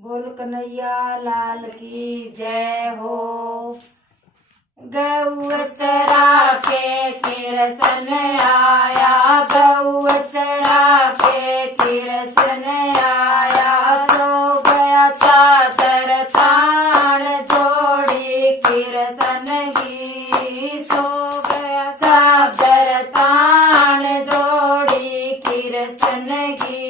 बोल कन्हैया लाल की जय हो। गौ चरा के कृष्ण आया, गौ चरा के कृष्ण आया। सो गया चादर तान जोड़ी कृष्ण की, सो गया चादर तान जोड़ी कृष्ण की।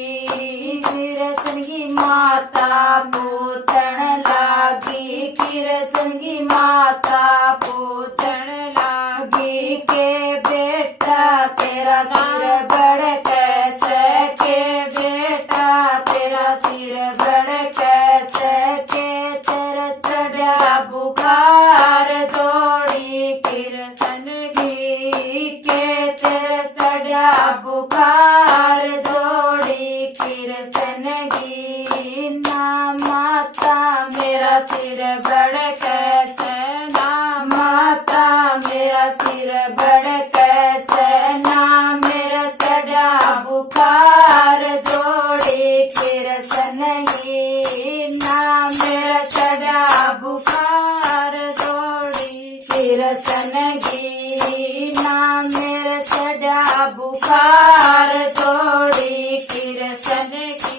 कृष्ण की माता पूछन लागी, कृष्ण की माता पूछन लागी के बेटा तेरा सिर बड़ कैसे, के बेटा तेरा सिर बड़ कैसे, के तेरे चढ़ा बुखार जोड़ी कृष्ण की, के तेरे चढ़ा बुखार जोड़ी कृष्ण की। ना माता मेरा सिर बड़ कैसे, ना माता मेरा सिर बड़ कैसे, ना मेरा चढ़ा बुखार जोड़ी कृष्ण की, ना मेरा चढ़ा बुखार जोड़ी कृष्ण की, ना मेरा चढ़ा बुखार जोड़ी कृष्ण की।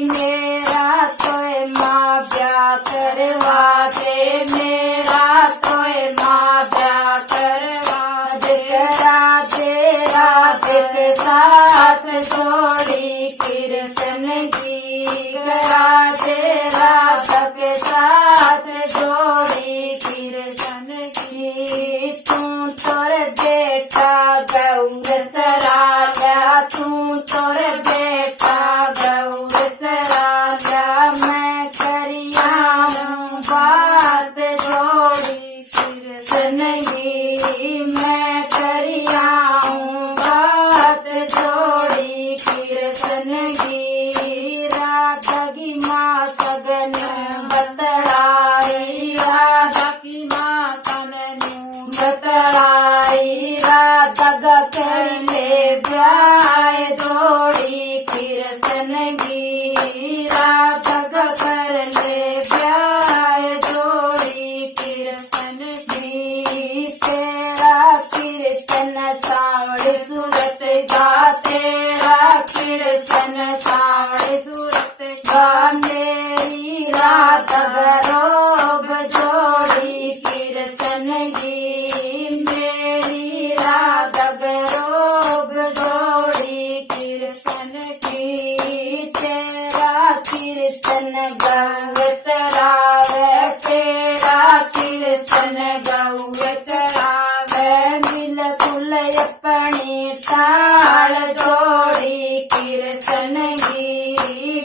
मेरा तोय माँ ब्याह करवा दे, मेरा तोय माँ ब्याह करवा दे। राधे राधे के साथ जोड़ी कृष्ण की, राधे राधा के साथ जोड़ी कृष्ण की। तू तोर बेटा गौर चरा लिया, तू तोर बेटा गौर चरा लिया। मैं करिया हूँ बात जोड़ी कृष्ण की, मैं करिया हूँ बात जोड़ी कृष्ण की। राधा की माँ सगन बतलाई, राधा की माँ सगन बतलाई। राधा कर ले ब्याह जोड़ी कृष्ण की, राधा कर ले ब्याह जोड़ी कृष्ण की। तेरा कृष्ण सावड़ सूरत गा, तेरा कृष्ण सावड़ सूरत गा। मेरी राधा गरोब जोड़ी कृष्ण की, मेरी राधा गरोब जोड़ी कृष्ण की। तेरा कृष्ण गौ चरावे, तेरा कृष्ण गौ चरावे। बिल्कुल अपनी टाल जोड़ी कृष्ण की,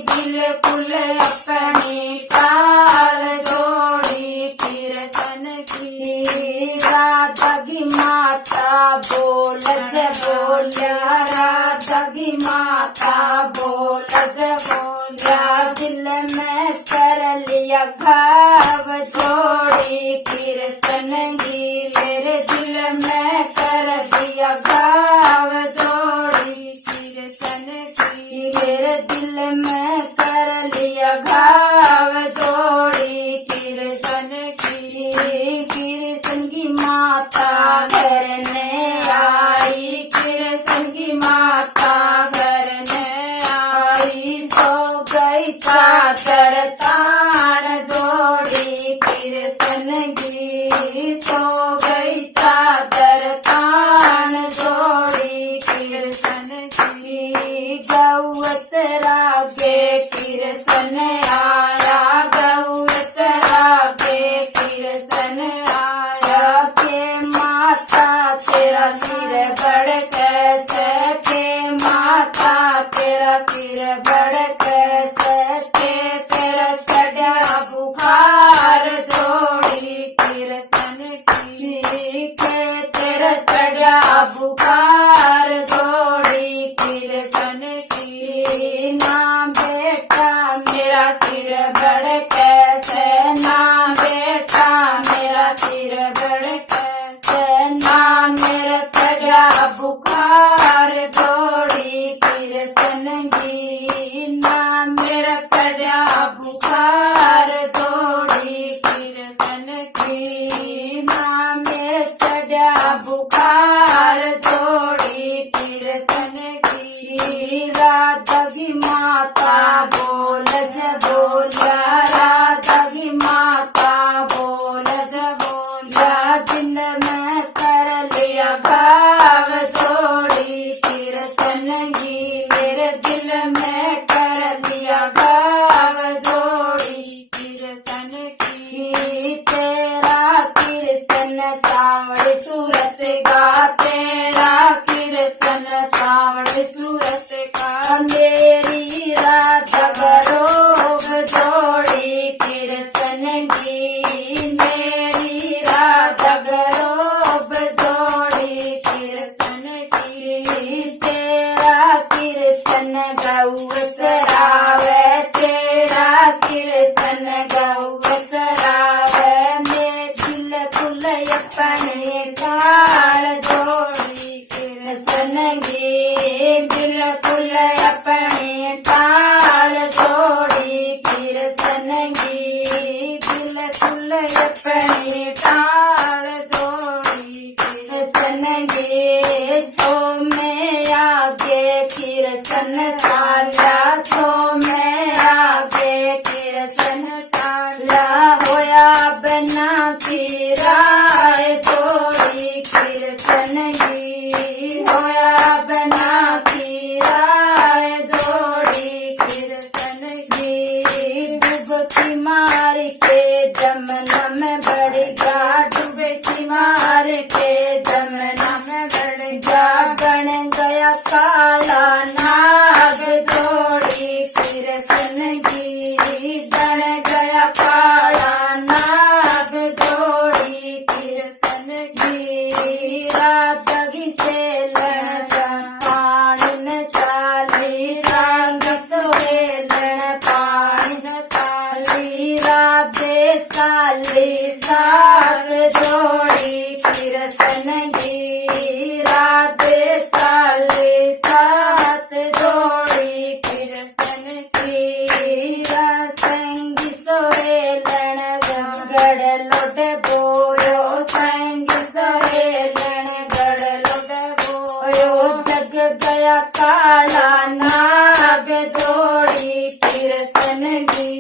बिल्कुल अपनी टाल जोड़ी कृष्ण की। राधा की माता बोलत बोलिया, राधा की माता बोलत बोलिया। दिल में कर लिया घाव जोड़ी कृष्ण की, मेरे दिल में कर दिया घाव जोड़ी कृष्ण की। मेरे दिल में कर लिया घाव जोड़ी कृष्ण की। कृष्ण की माता घर ने आई, कृष्ण की माता घर ने आई। सो गई चादर तान जोड़ी कृष्ण की, सो गई चादर तान जोड़ी कृष्ण की। गौ चरा के कृष्ण आया, गौ चरा के कृष्ण आया। के माता तेरा सिर बड़ कैसे, के माता तेरा सिर बड़ कैसे, के तेरा चढ़ा बुखार जोड़ी कृष्ण की, के तेरा चढ़ा बुखार जोड़ी कृष्ण की। ना बेटा मेरा सिर बन गया काला नाग जोड़ी कीर्तन की राधगी से लड़ पान चाली रंग सोहेलन पान चाली राधे चाली सात जोड़ी कीर्तन की राधे चाली सात जोड़ी कीर्तन की संगी सोहेलन गड़ लोट बोयो संगी सोहेलन गड़ लोट बोयो जग गया काला नाग जोड़ी कीर्तन की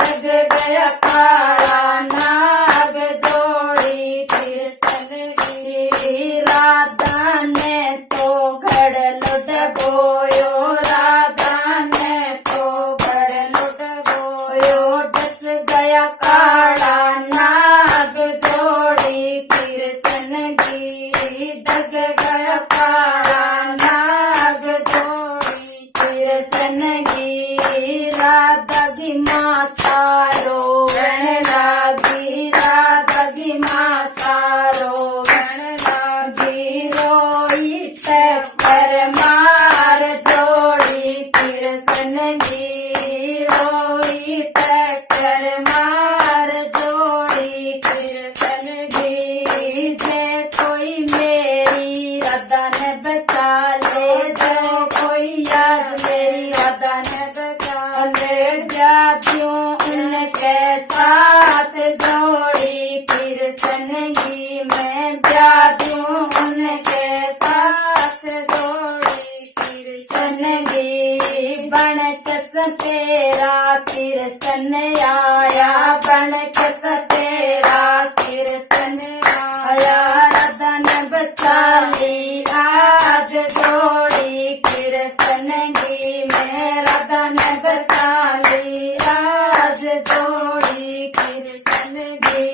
जग गया काला नाग जोड़ी कीर्तन की राधा ने तो गड़ लोट बोयो राधा ने तो गड़ लोट बोयो डस गया काला नाग जोड़ी कीर्तन की डग गया काला नाग जोड़ी कीर्तन की राधा की माता रोवण लागी राधा की माता रोवण लागी रोई टक्कर मार जोड़ी कीर्तन की रोई टक्कर मार जोड़ी कीर्तन की जे कोई मेरी राधा ने बचा ले जो कोई याद मेरी राधा ने बचा ले जातियों उनके साथ जोड़ी कीर्तन की मैं जातियों उनके साथ जोड़ी कीर्तन की बन तेरा कीर्तन आया बन तेरा कीर्तन आया रतन बचाली आज जोड़ी कीर्तन की मैं रतन बचाली आज जोड़ी कीर्तन की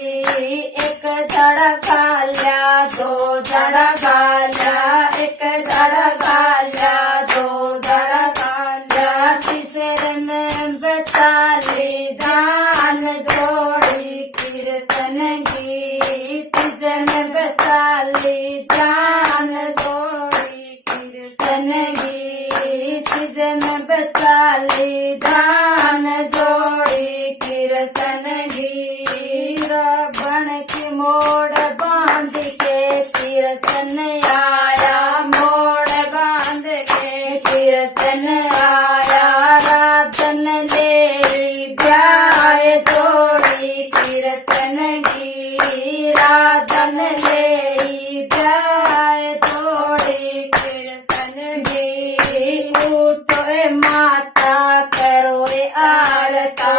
एक जड़ गाल्या दो जड़ गाल्या एक जड़ गाल्या दो जड़ गाल्या तीसरे में बचाली जान जोड़ी कीर्तन की तीसरे में बचाली जान जोड़ी कीर्तन की तीसरे में बचाली जान जोड़ी कीर्तन की रावण की मोड़ बांध के कीर्तन आया मोड़ बांध के कीर्तन आया राधन ले ब्याह जोड़ी कीर्तन की राधन ले ब्याह जोड़ी कीर्तन की उठो माता करो आरता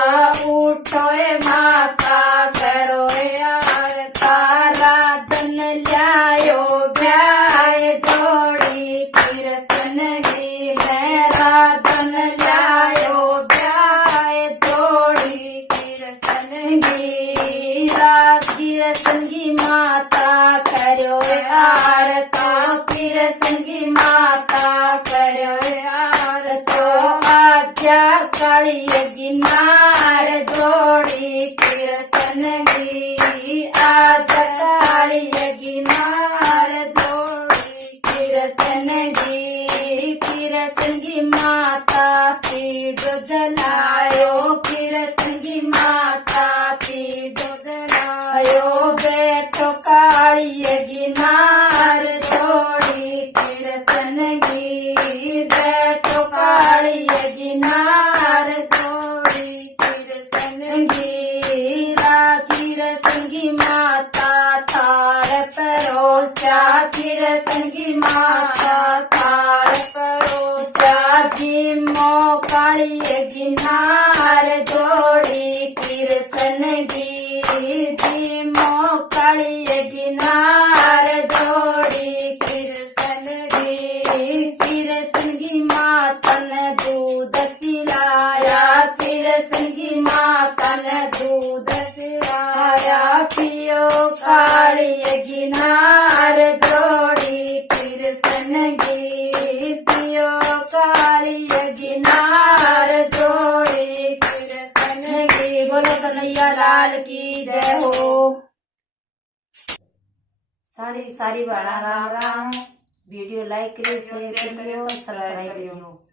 उठो माता करो आरता राधन लायो ब्याह जोड़ी कीर्तन की मैं राधन लायो ब्याह जोड़ी कीर्तन की कीर्तन की माता करो आरता कीर्तन की माता करो आरतो आज्ञा काली गिनार जोड़ी कीर्तन की आज्ञा काली गिनार जोड़ी कीर्तन की कीर्तन की माता पीठ जलायो कीर्तन की माता पीठ जलायो बैठो काली गिनार जोड़ी कीर्तन की बैठो काली गिनार जोड़ी कीर्तन की कीर्तन की माता थाल परोसा कीर्तन की माता थाल परोसा भीमो काली गिनार जोड़ी कीर्तन की भीमो काली गिनार जोड़ी कीर्तन की कीर्तन की माता ने दूध पिलाया कीर्तन की माता ने दूध पिलाया पियो काली गिनार जोड़ी कीर्तन की पियो काली गिनार जोड़ी बोलो कन्हैया लाल की जय हो। सारी सारी बड़ा राम राम। वीडियो लाइक करियो, शेयर करियो, सब्सक्राइब करियो।